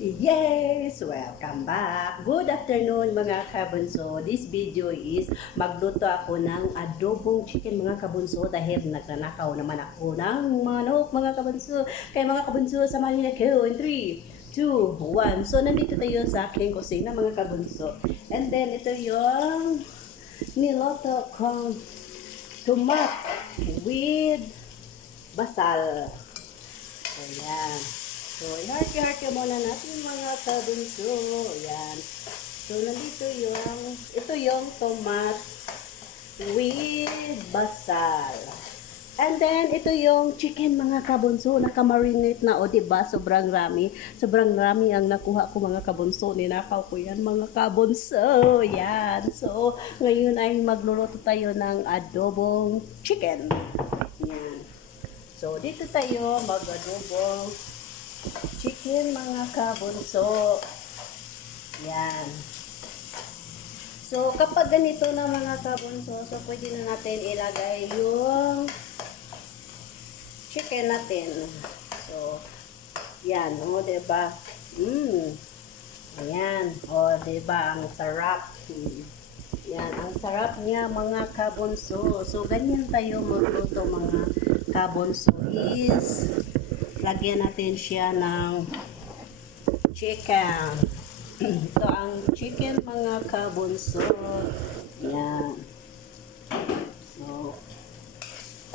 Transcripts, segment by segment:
Yes! Welcome back! Good afternoon mga kabunso. This video is magluto ako ng adobong chicken mga kabunso dahil nagnanakaw naman ako ng manok mga kabunso. Kaya mga kabunso, samahan niyo ako in 3, 2, 1. So nandito tayo sa aking kusina mga kabunso. And then ito yung niloto kong tomato with basal. Ayan. So, i-heart muna natin mga kabunso. Ayan. So, ito yung tomat with basal. And then, ito yung chicken mga kabunso. Nakamarinate na, o diba? Sobrang rami. Sobrang rami ang nakuha ko mga kabunso. Ninakaw ko yan mga kabunso. Ayan. So, ngayon ay magluluto tayo ng adobong chicken. Ayan. So, dito tayo mag-adobong chicken mga kabunso. Yan. So, kapag ganito na mga kabunso, so pwede na natin ilagay yung chicken natin. So, yan. O, diba? Ayan. O, diba? Ang sarap. Yan. Ang sarap niya mga kabunso. So, ganyan tayo magluto mga kabunso is lagyan natin siya ng chicken. Ito ang chicken mga kabunso. Yan. So,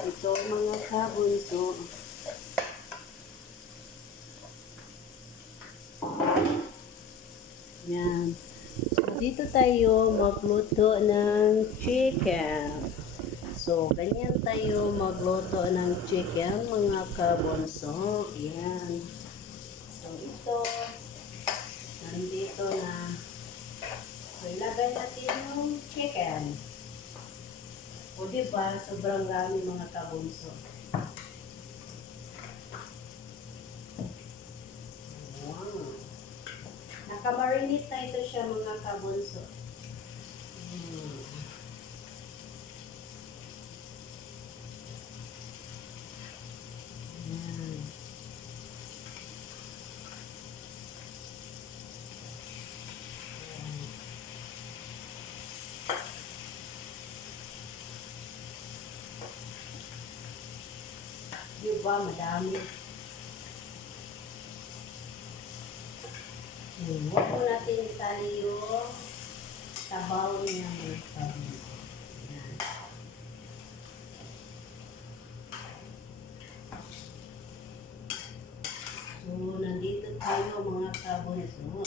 ito mga kabunso. Yan. So, dito tayo magluto ng chicken. So, ganyan tayo magluto ng chicken, mga kabunso. Ayan. So, ito, nandito na. So, ilagay natin yung chicken. O, diba? Sobrang rami mga kabunso. Wow. Nakamarinate na ito siya, mga kabunso. Diba, madami. Huwag po natin isali yung sabaw niya mga kabunso. Yan. So, nandito tayo mga kabunso.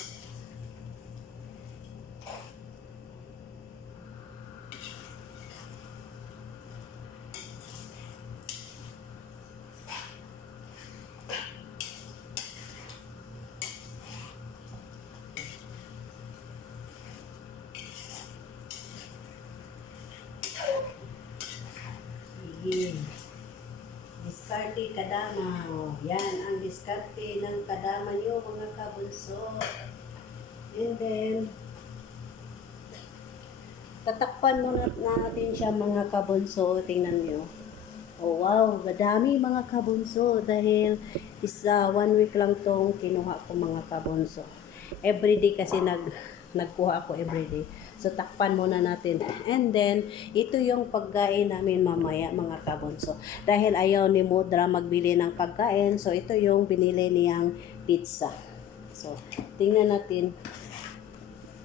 Sige. Diskarte kadama. O, yan ang diskarte ng kadama nyo mga kabunso. And then, tatakpan muna natin siya mga kabunso. Tingnan nyo. Oh wow, madami mga kabunso dahil isa 1 week lang tong kinuha ko mga kabunso. Everyday kasi nagkuha ako everyday. So takpan muna natin. And then ito yung pagkain namin mamaya mga kabunso. Dahil ayaw ni Mudra magbili ng pagkain, so ito yung binili niyang pizza. So tingnan natin.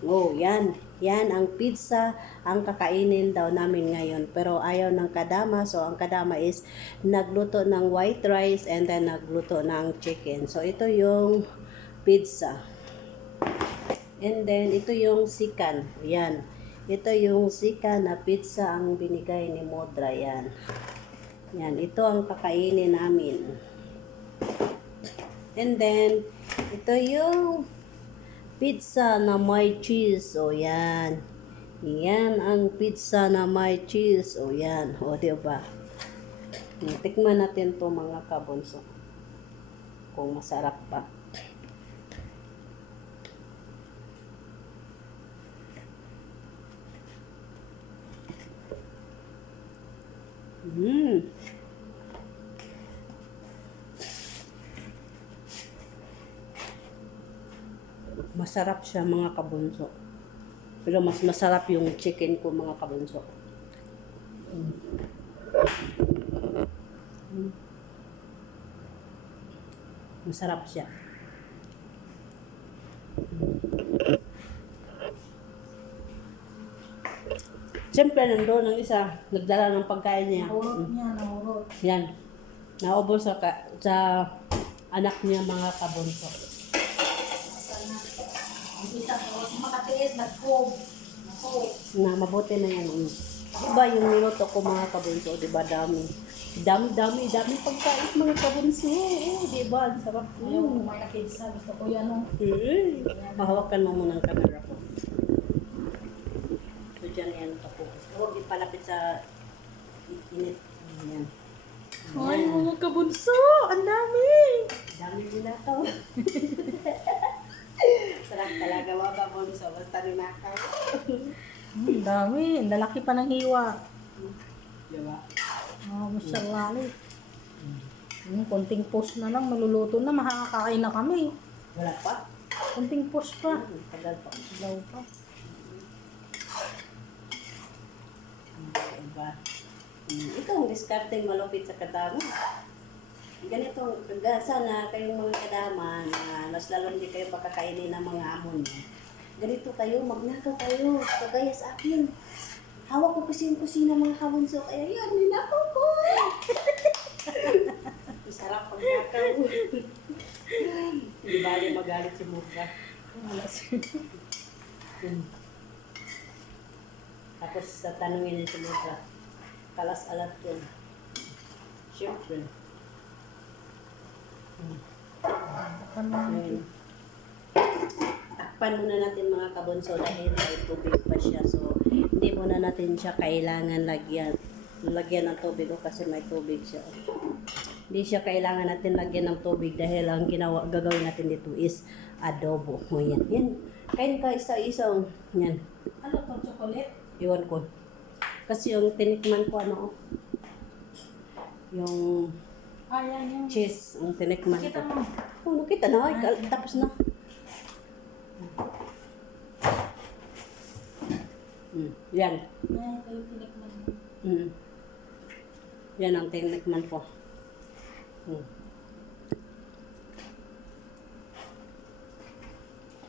Oh, yan. Yan ang pizza ang kakainin daw namin ngayon. Pero ayaw ng kadama. So, ang kadama is nagluto ng white rice and then nagluto ng chicken. So, ito yung pizza. And then, ito yung sikan. Yan. Ito yung sikan na pizza ang binigay ni Modra. Yan. Yan. Ito ang kakainin namin. And then, ito yung pizza na may cheese. O yan. Yan ang pizza na may cheese. O yan. O diba? Tikman natin to mga kabunso. Kung masarap pa. Masarap siya mga kabunso. Pero mas masarap yung chicken ko mga kabunso. Masarap siya. Siyempre, nandun ang isa, nagdala ng pagkain niya. Nahurot niya, nahurot. Yan. Naubos sa anak niya mga kabunso. Sana. Ang isa, makatiis, nag-cob. Na mabuti na yan. Diba yung niluto ko mga kabunso, diba dami. Dami pagkain mga kabunso. Diba, ang sarap. Ayaw, kumain na kids na. Gusto ko yan, no? Mahawakan mo muna ang camera ko. So dyan yan ako. Huwag ipalapit sa init. Yan. Ay, mga kabunso! Ang dami! Dami nila to. Sarap talaga mga kabunso. Basta ninakaw. Ang dami. Ang lalaki pa ng hiwa. Diba? Oh, mashallah. Konting post na lang, maluluto na, makakakain na kami. Wala pa? Konting post pa. Tagal pa. Daw pa. Diba? Ikaw ang discarding malupit sa kadama. Ganito, sana kayong mga kadama na mas lalo hindi kayo pakakainin ng mga amon. Ganito kayo, magnakaw kayo. Kagaya sa akin. Hawak ko kasi yung kusina mga kabunso. Kaya yan, ninakaw ko. Masarap pag nakaw. Hindi bali magalit si Mukha. Tapos tanungin niya si Mukha. Kalas-alat yun. Siyempre. Ayun. Takpan muna natin mga kabunso dahil may tubig pa siya. So, hindi muna natin siya kailangan lagyan ng tubig kasi may tubig siya. Hindi siya kailangan natin lagyan ng tubig dahil ang gagawin natin dito is adobo. O yan. Yan. Kain ka isa-isa. Yan. Ano to, chocolate? Iwan ko. Kasi yung tinikman ko yung Yan yung... cheese, ang tinikman ko. Kita mo. Oh, nakita na. Tapos na. Yan. Yan, ito yung tinikman mo. Yan ang tinikman ko.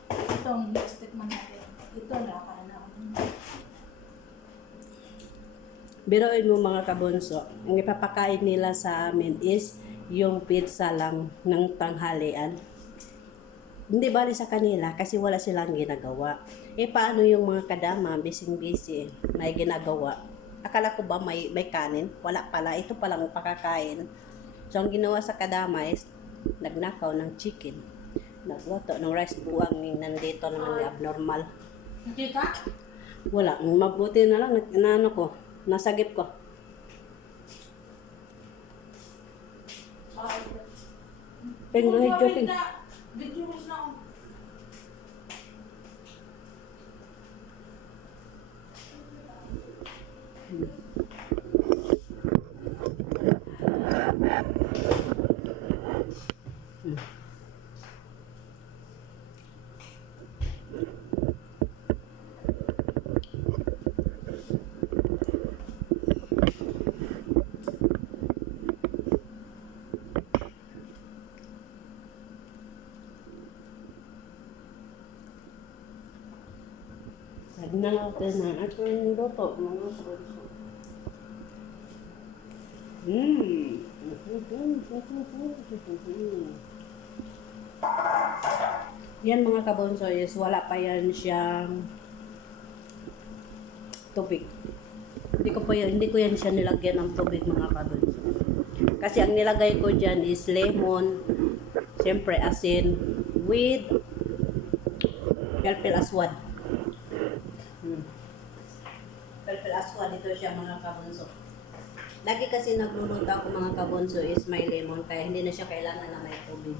Ito ang next tikman natin. Ito, nakakain ako. Biruin mo mga kabunso, ang ipapakain nila sa amin is yung pizza lang ng tanghalian. Hindi bali sa kanila kasi wala silang ginagawa. Paano yung mga kadama, busy may ginagawa? Akala ko ba may kanin? Wala pala, ito palang pakakain. So ang ginawa sa kadama is nagnakaw ng chicken. Nagluto ng rice buwang nandito naman abnormal. Nakita? Wala, mabuti na lang na ko. Nasagip ko. Pero joking. Video mo na ako. Na natin na ito yung luto mga kabunso. Yan mga kabunso is wala pa yan siyang tubig. Hindi ko yan siya nilagyan ng tubig mga kabunso. Kasi ang nilagay ko dyan is lemon, siyempre asin, with pelpel aswad. Pelpel aswad, dito siya mga kabunso. Lagi kasi nagluluto ako mga kabunso is may lemon, kaya hindi na siya kailangan na may tubig.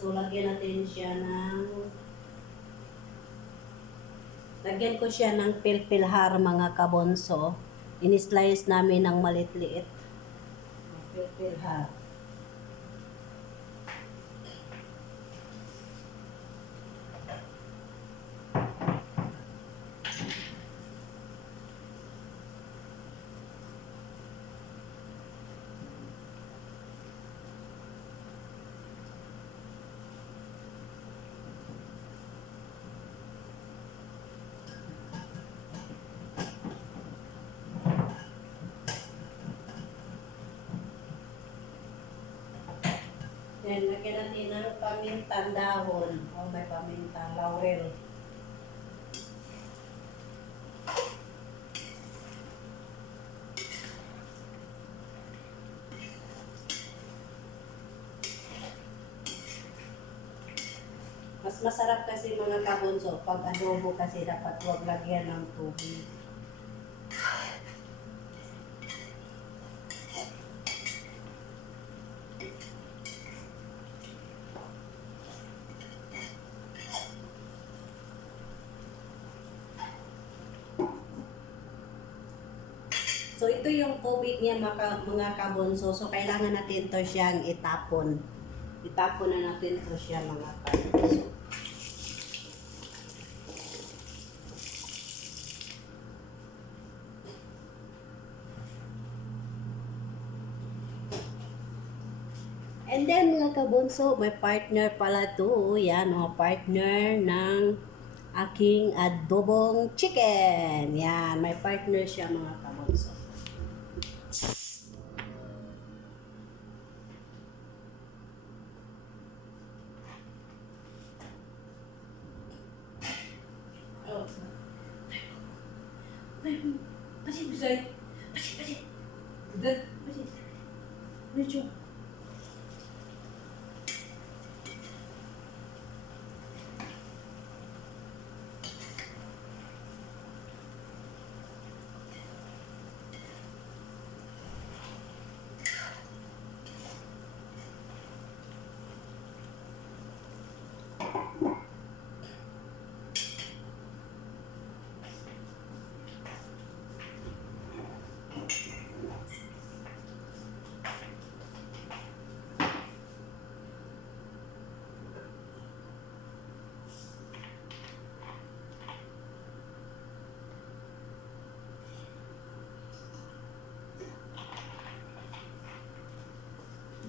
So, lagyan ko siya ng pilpilhar mga kabonso. In-slice namin ng malit-liit. Pilpilhar. Then, lagyan natin ng pamintang dahon. May pamintang laurel. Mas masarap kasi mga kabunso, pag adobo kasi dapat huwag lagyan ng tubig. So, ito yung tubig niya mga kabunso. So, kailangan natin to siyang itapon. Itapon na natin to siya mga kabunso. And then mga kabunso, may partner pala to. Yan, mga partner ng aking adobong chicken. Yan, may partner siya mga kabunso.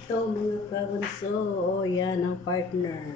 Ito mga kabunso, yan ang partner.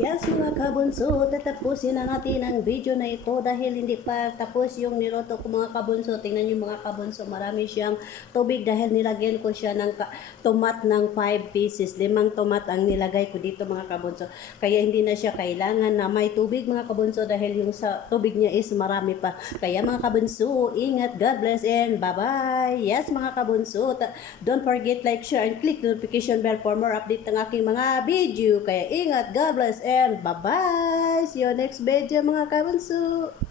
Yes mga kabunso, tatapusin na natin ang video na ito dahil hindi pa tapos yung niloto ko mga kabunso. Tingnan nyo mga kabunso, marami siyang tubig dahil nilagyan ko siya ng tomat ng 5 pieces. 5 tomat ang nilagay ko dito mga kabunso. Kaya hindi na siya kailangan na may tubig mga kabunso dahil yung sa tubig niya is marami pa. Kaya mga kabunso, ingat, God bless and bye-bye. Yes mga kabunso, don't forget like, share and click the notification bell for more update ng aking mga video. Kaya ingat, God bless and bye-bye! See you next video mga kabunso!